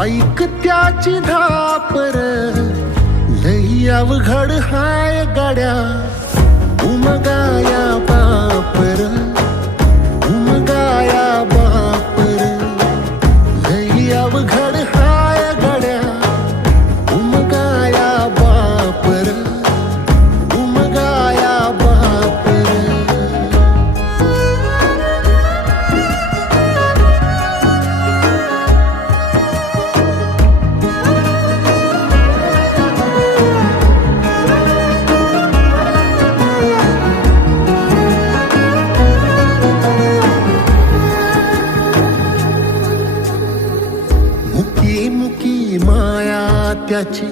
ऐक त्याची धापर लई अवघड हाय गाड्या उमगाया बापर उमगाया बापर लई अवघड हाय गाड्या उमगाया बापर उमगाया बापर मुकी मुकी माया त्याची